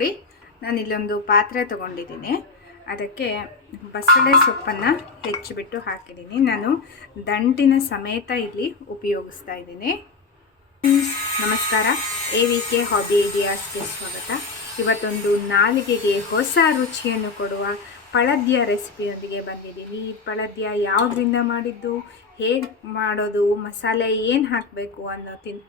ನೋಡಿ ನಾನು ಇಲ್ಲೊಂದು ಪಾತ್ರೆ ತೊಗೊಂಡಿದ್ದೀನಿ. ಅದಕ್ಕೆ ಬಸಳೆ ಸೊಪ್ಪನ್ನು ಹೆಚ್ಚಿಬಿಟ್ಟು ಹಾಕಿದ್ದೀನಿ. ನಾನು ದಂಟಿನ ಸಮೇತ ಇಲ್ಲಿ ಉಪಯೋಗಿಸ್ತಾ ಇದ್ದೀನಿ. ನಮಸ್ಕಾರ. ಎ ವಿ ಕೆ ಹಾಬಿ ಐಡಿಯಾಸ್ಗೆ ಸ್ವಾಗತ. ಇವತ್ತೊಂದು ನಾಲಿಗೆಗೆ ಹೊಸ ರುಚಿಯನ್ನು ಕೊಡುವ ಪಳದ್ಯ ರೆಸಿಪಿಯೊಂದಿಗೆ ಬಂದಿದ್ದೀನಿ. ಈ ಪಳದ್ಯ ಯಾವುದರಿಂದ ಮಾಡಿದ್ದು, ಹೇಗೆ ಮಾಡೋದು, ಮಸಾಲೆ ಏನು ಹಾಕಬೇಕು ಅನ್ನೋ ತಿನ್,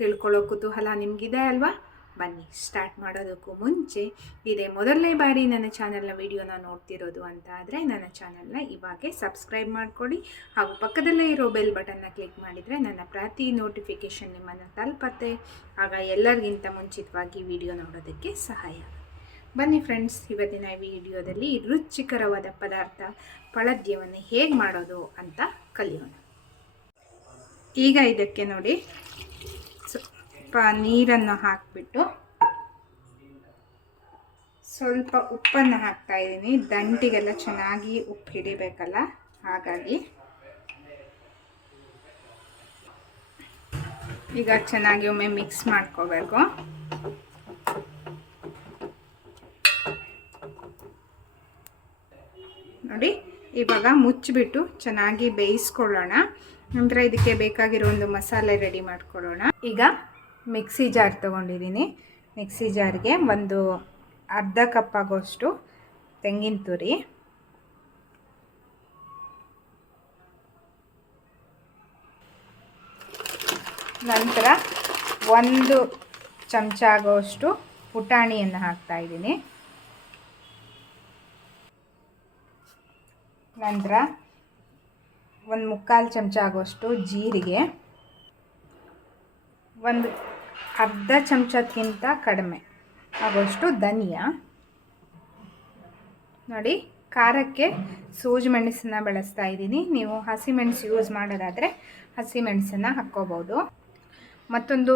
ತಿಳ್ಕೊಳ್ಳೋ ಕುತೂಹಲ ನಿಮಗಿದೆ ಅಲ್ವಾ? ಬನ್ನಿ ಸ್ಟಾರ್ಟ್ ಮಾಡೋದಕ್ಕೂ ಮುಂಚೆ ಇದೇ ಮೊದಲನೇ ಬಾರಿ ನನ್ನ ಚಾನಲ್ನ ವಿಡಿಯೋನ ನೋಡ್ತಿರೋದು ಅಂತ ಆದರೆ ನನ್ನ ಚಾನಲ್ನ ಇವಾಗೆ ಸಬ್ಸ್ಕ್ರೈಬ್ ಮಾಡಿಕೊಡಿ ಹಾಗೂ ಪಕ್ಕದಲ್ಲೇ ಇರೋ ಬೆಲ್ ಬಟನ್ನ ಕ್ಲಿಕ್ ಮಾಡಿದರೆ ನನ್ನ ಪ್ರತಿ ನೋಟಿಫಿಕೇಷನ್ ನಿಮ್ಮನ್ನು ತಲುಪತ್ತೆ. ಆಗ ಎಲ್ಲರಿಗಿಂತ ಮುಂಚಿತವಾಗಿ ವಿಡಿಯೋ ನೋಡೋದಕ್ಕೆ ಸಹಾಯ ಬನ್ನಿ ಫ್ರೆಂಡ್ಸ್ ಇವತ್ತಿನ ವಿಡಿಯೋದಲ್ಲಿ ರುಚಿಕರವಾದ ಪದಾರ್ಥ ಪಳದ್ಯವನ್ನು ಹೇಗೆ ಮಾಡೋದು ಅಂತ ಕಲಿಯೋಣ. ಈಗ ಇದಕ್ಕೆ ನೋಡಿ. ಸ್ವಲ್ಪ ನೀರನ್ನು ಹಾಕಿಬಿಟ್ಟು ಸ್ವಲ್ಪ ಉಪ್ಪನ್ನು ಹಾಕ್ತಾ ಇದ್ದೀನಿ. ದಂಟಿಗೆಲ್ಲ ಚೆನ್ನಾಗಿ ಉಪ್ಪು ಹಿಡಿಬೇಕಲ್ಲ? ಹಾಗಾಗಿ. ಈಗ ಚೆನ್ನಾಗಿ ಒಮ್ಮೆ ಮಿಕ್ಸ್ ಮಾಡ್ಕೋಬೇಕು. ನೋಡಿ, ಇವಾಗ ಮುಚ್ಚಿಬಿಟ್ಟು ಚೆನ್ನಾಗಿ ಬೇಯಿಸ್ಕೊಳ್ಳೋಣ. ನಂತರ ಇದಕ್ಕೆ ಬೇಕಾಗಿರೋ ಒಂದು ಮಸಾಲೆ ರೆಡಿ ಮಾಡ್ಕೊಳ್ಳೋಣ. ಈಗ ಮಿಕ್ಸಿ ಜಾರ್ ತೊಗೊಂಡಿದ್ದೀನಿ. ಮಿಕ್ಸಿ ಜಾರ್ಗೆ ಒಂದು ಅರ್ಧ ಕಪ್ ಆಗೋಷ್ಟು ತೆಂಗಿನ ತುರಿ. ನಂತರ ಒಂದು ಚಮಚ ಆಗೋಷ್ಟು ಪುಟಾಣಿಯನ್ನು ಹಾಕ್ತಾ ಇದ್ದೀನಿ. ನಂತರ ಒಂದು ಮುಕ್ಕಾಲು ಚಮಚ ಆಗೋಷ್ಟು ಜೀರಿಗೆ. ಒಂದು ಅರ್ಧ ಚಮಚಕ್ಕಿಂತ ಕಡಿಮೆ. ಆಗೋಷ್ಟು ಧನಿಯಾ. ನೋಡಿ, ಖಾರಕ್ಕೆ ಸೂಜಿ ಮೆಣಸನ್ನ ಬಳಸ್ತಾ ಇದ್ದೀನಿ. ನೀವು ಹಸಿಮೆಣಸು ಯೂಸ್ ಮಾಡೋದಾದರೆ ಹಸಿಮೆಣಸನ್ನು ಹಾಕ್ಕೋಬೋದು. ಮತ್ತೊಂದು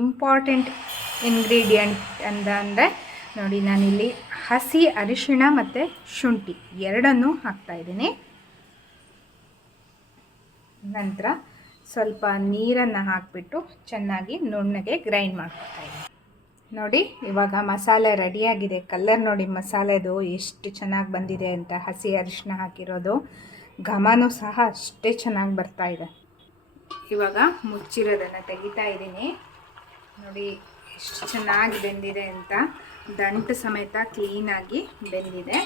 ಇಂಪಾರ್ಟೆಂಟ್ ಇಂಗ್ರೀಡಿಯೆಂಟ್ ಅಂತ ಅಂದರೆ, ನೋಡಿ, ನಾನಿಲ್ಲಿ ಹಸಿ ಅರಿಶಿಣ ಮತ್ತು ಶುಂಠಿ ಎರಡನ್ನೂ ಹಾಕ್ತಾಯಿದ್ದೀನಿ ನಂತರ ಸ್ವಲ್ಪ ನೀರನ್ನು ಹಾಕಿಬಿಟ್ಟು ಚೆನ್ನಾಗಿ ನುಣ್ಣಗೆ ಗ್ರೈಂಡ್ ಮಾಡ್ಕೊತಾ ಇದ್ದೀನಿ. ನೋಡಿ, ಇವಾಗ ಮಸಾಲೆ ರೆಡಿಯಾಗಿದೆ. ಕಲ್ಲರ್ ನೋಡಿ ಮಸಾಲೆದು ಎಷ್ಟು ಚೆನ್ನಾಗಿ ಬಂದಿದೆ ಅಂತ. ಹಸಿ ಅರಿಶಿನ ಹಾಕಿರೋದು. ಘಮನೂ ಸಹ ಅಷ್ಟೇ ಚೆನ್ನಾಗಿ ಬರ್ತಾ ಇದೆ. ಇವಾಗ ಮುಚ್ಚಿರೋದನ್ನು ತೆಗಿತಾ ಇದ್ದೀನಿ. ನೋಡಿ, ಎಷ್ಟು ಚೆನ್ನಾಗಿ ಬೆಂದಿದೆ ಅಂತ. ದಂಟು ಸಮೇತ ಕ್ಲೀನಾಗಿ ಬೆಂದಿದೆ.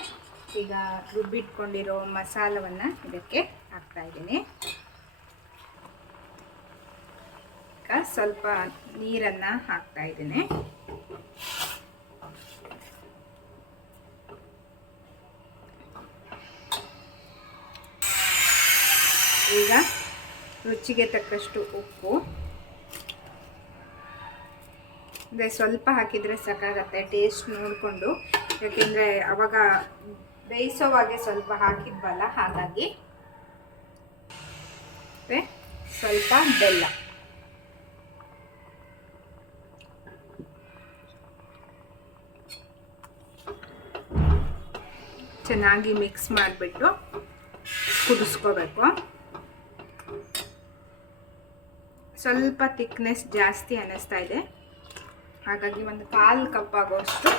ಈಗ ರುಬ್ಬಿಟ್ಕೊಂಡಿರೋ ಮಸಾಲವನ್ನು ಇದಕ್ಕೆ ಹಾಕ್ತಾ ಇದ್ದೀನಿ ಈಗ ಸ್ವಲ್ಪ ನೀರನ್ನ ಹಾಕ್ತಾ ಇದ್ದೇನೆ. ಈಗ ರುಚಿಗೆ ತಕ್ಕಷ್ಟು ಉಪ್ಪು. ಅಂದರೆ ಸ್ವಲ್ಪ ಹಾಕಿದರೆ ಸಾಕಾಗತ್ತೆ, ಟೇಸ್ಟ್ ನೋಡಿಕೊಂಡು. ಯಾಕೆಂದರೆ ಅವಾಗ ಬೇಯಿಸೋವಾಗೆ ಸ್ವಲ್ಪ ಹಾಕಿದ್ವಲ್ಲ, ಹಾಗಾಗಿ. ಸ್ವಲ್ಪ ಬೆಲ್ಲ. ಚೆನ್ನಾಗಿ ಮಿಕ್ಸ್ ಮಾಡಿಬಿಟ್ಟು ಕುದಿಸ್ಕೋಬೇಕು. ಸ್ವಲ್ಪ ತಿಕ್ನೆಸ್ ಜಾಸ್ತಿ ಅನ್ನಿಸ್ತಾ ಇದೆ. ಹಾಗಾಗಿ ಒಂದು ಕಾಲು ಕಪ್ ಆಗೋಷ್ಟು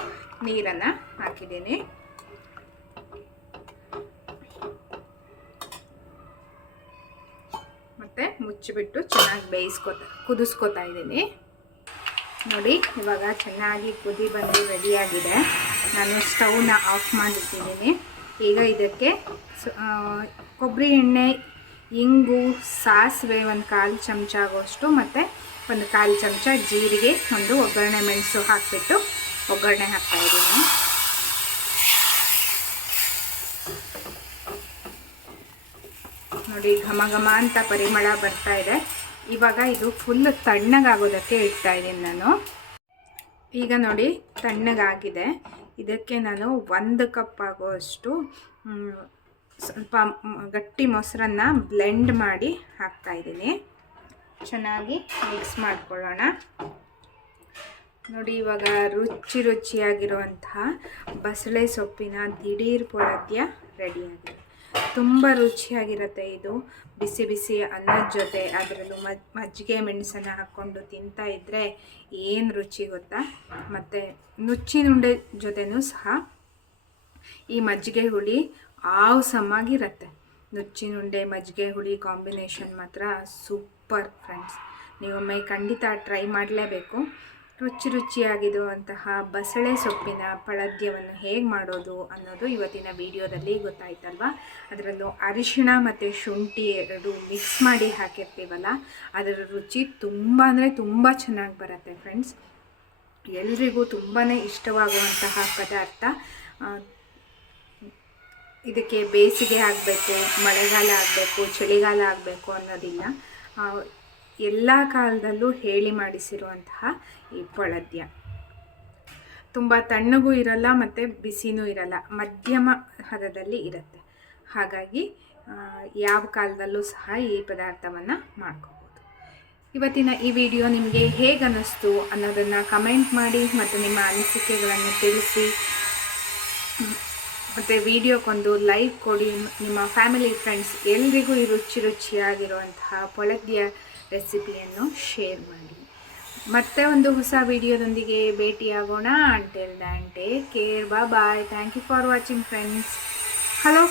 ನೀರನ್ನು ಹಾಕಿದ್ದೀನಿ. ಮತ್ತು ಮುಚ್ಚಿಬಿಟ್ಟು ಚೆನ್ನಾಗಿ ಬೇಯಿಸ್ಕೊತಾ ಕುದಿಸ್ಕೋತಾ ಇದ್ದೀನಿ. ನೋಡಿ, ಇವಾಗ ಚೆನ್ನಾಗಿ ಕುದಿ ಬಂದು ರೆಡಿಯಾಗಿದೆ ನಾನು ಸ್ಟವ್ನ ಆಫ್ ಮಾಡಿಟ್ಟಿದ್ದೀನಿ. ಈಗ ಇದಕ್ಕೆ ಕೊಬ್ಬರಿ ಎಣ್ಣೆ, ಇಂಗು, ಸಾಸಿವೆ ಒಂದು ಕಾಲು ಚಮಚ ಆಗೋಷ್ಟು ಮತ್ತು ಒಂದು ಕಾಲು ಚಮಚ ಜೀರಿಗೆ, ಒಂದು ಒಗ್ಗರಣೆ ಮೆಣಸು ಹಾಕಿಬಿಟ್ಟು ಒಗ್ಗರಣೆ ಹಾಕ್ತಾಯಿದ್ದೀನಿ ನೋಡಿ, ಘಮ ಘಮ ಅಂತ ಪರಿಮಳ ಬರ್ತಾ ಇದೆ. ಇವಾಗ ಇದು ಫುಲ್ ತಣ್ಣಗಾಗೋದಕ್ಕೆ ಇಡ್ತಾ ಇದ್ದೀನಿ ನಾನು. ಈಗ ನೋಡಿ, ತಣ್ಣಗಾಗಿದೆ. ಇದಕ್ಕೆ ನಾನು ಒಂದು ಕಪ್ ಆಗುವಷ್ಟು ಸ್ವಲ್ಪ ಗಟ್ಟಿ ಮೊಸರನ್ನು ಬ್ಲೆಂಡ್ ಮಾಡಿ ಹಾಕ್ತಾಯಿದ್ದೀನಿ ಚೆನ್ನಾಗಿ ಮಿಕ್ಸ್ ಮಾಡ್ಕೊಳ್ಳೋಣ. ನೋಡಿ ಇವಾಗ ರುಚಿ ರುಚಿಯಾಗಿರುವಂತಹ ಬಸಳೆ ಸೊಪ್ಪಿನ ದಿಢೀರ್ ಪೊಳದ್ಯ ರೆಡಿಯಾಗಿದೆ ತುಂಬ ರುಚಿಯಾಗಿರುತ್ತೆ ಇದು. ಬಿಸಿ ಬಿಸಿ ಅನ್ನದ ಜೊತೆ ಅದರಲ್ಲೂ ಮಜ್ ಮಜ್ಜಿಗೆ ಮೆಣಸನ್ನು ಹಾಕ್ಕೊಂಡು ತಿಂತಾ ಇದ್ದರೆ ಏನು ರುಚಿ ಗೊತ್ತಾ? ಮತ್ತು ನುಚ್ಚಿನುಂಡೆ ಜೊತೆನೂ ಸಹ ಈ ಮಜ್ಜಿಗೆ ಹುಳಿ ಆವ್ಸಮಾಗಿರುತ್ತೆ. ನುಚ್ಚಿನುಂಡೆ ಮಜ್ಜಿಗೆ ಹುಳಿ ಕಾಂಬಿನೇಷನ್ ಮಾತ್ರ ಸೂಪರ್ ಫ್ರೆಂಡ್ಸ್. ನೀವೊಮ್ಮೆ ಖಂಡಿತ ಟ್ರೈ ಮಾಡಲೇಬೇಕು. ರುಚಿ ರುಚಿಯಾಗಿರುವಂತಹ ಬಸಳೆ ಸೊಪ್ಪಿನ ಪಳದ್ಯವನ್ನು ಹೇಗೆ ಮಾಡೋದು ಅನ್ನೋದು ಇವತ್ತಿನ ವಿಡಿಯೋದಲ್ಲಿ ಗೊತ್ತಾಯ್ತಲ್ವಾ? ಅದರಲ್ಲೂ ಅರಿಶಿಣ ಮತ್ತು ಶುಂಠಿ ಎರಡು ಮಿಕ್ಸ್ ಮಾಡಿ ಹಾಕಿರ್ತೀವಲ್ಲ, ಅದರ ರುಚಿ ತುಂಬ ಅಂದರೆ ತುಂಬ ಚೆನ್ನಾಗಿ ಬರುತ್ತೆ ಫ್ರೆಂಡ್ಸ್ ಎಲ್ರಿಗೂ ತುಂಬಾ ಇಷ್ಟವಾಗುವಂತಹ ಪದಾರ್ಥ. ಇದಕ್ಕೆ ಬೇಸಿಗೆ ಆಗಬೇಕು, ಮಳೆಗಾಲ ಆಗಬೇಕು, ಚಳಿಗಾಲ ಆಗಬೇಕು ಅನ್ನೋದಿಲ್ಲ. ಎಲ್ಲ ಕಾಲದಲ್ಲೂ ಹೇಳಿ ಮಾಡಿಸಿರುವಂತಹ ಈ ಪಳದ್ಯ. ತುಂಬ ತಣ್ಣಗೂ ಇರಲ್ಲ ಮತ್ತು ಬಿಸಿನೂ ಇರಲ್ಲ, ಮಧ್ಯಮ ಹದದಲ್ಲಿ ಇರುತ್ತೆ. ಹಾಗಾಗಿ ಯಾವ ಕಾಲದಲ್ಲೂ ಸಹ ಈ ಪದಾರ್ಥವನ್ನು ಮಾಡ್ಕೋಬೋದು ಇವತ್ತಿನ ಈ ವಿಡಿಯೋ ನಿಮಗೆ ಹೇಗೆ ಅನ್ನಿಸ್ತು ಅನ್ನೋದನ್ನು ಕಮೆಂಟ್ ಮಾಡಿ ಮತ್ತು ನಿಮ್ಮ ಅನಿಸಿಕೆಗಳನ್ನು ತಿಳಿಸಿ. ಮತ್ತು ವಿಡಿಯೋಕ್ಕೊಂದು ಲೈಕ್ ಕೊಡಿ. ನಿಮ್ಮ ಫ್ಯಾಮಿಲಿ ಫ್ರೆಂಡ್ಸ್ ಎಲ್ರಿಗೂ ಈ ರುಚಿ ರುಚಿಯಾಗಿರುವಂತಹ ಪೊಳದ್ಯ ರೆಸಿಪಿಯನ್ನು ಶೇರ್ ಮಾಡಿ. ಮತ್ತೆ ಒಂದು ಹೊಸ ವಿಡಿಯೋದೊಂದಿಗೆ ಭೇಟಿಯಾಗೋಣ. Until then take care bye bye thank you for watching friends hello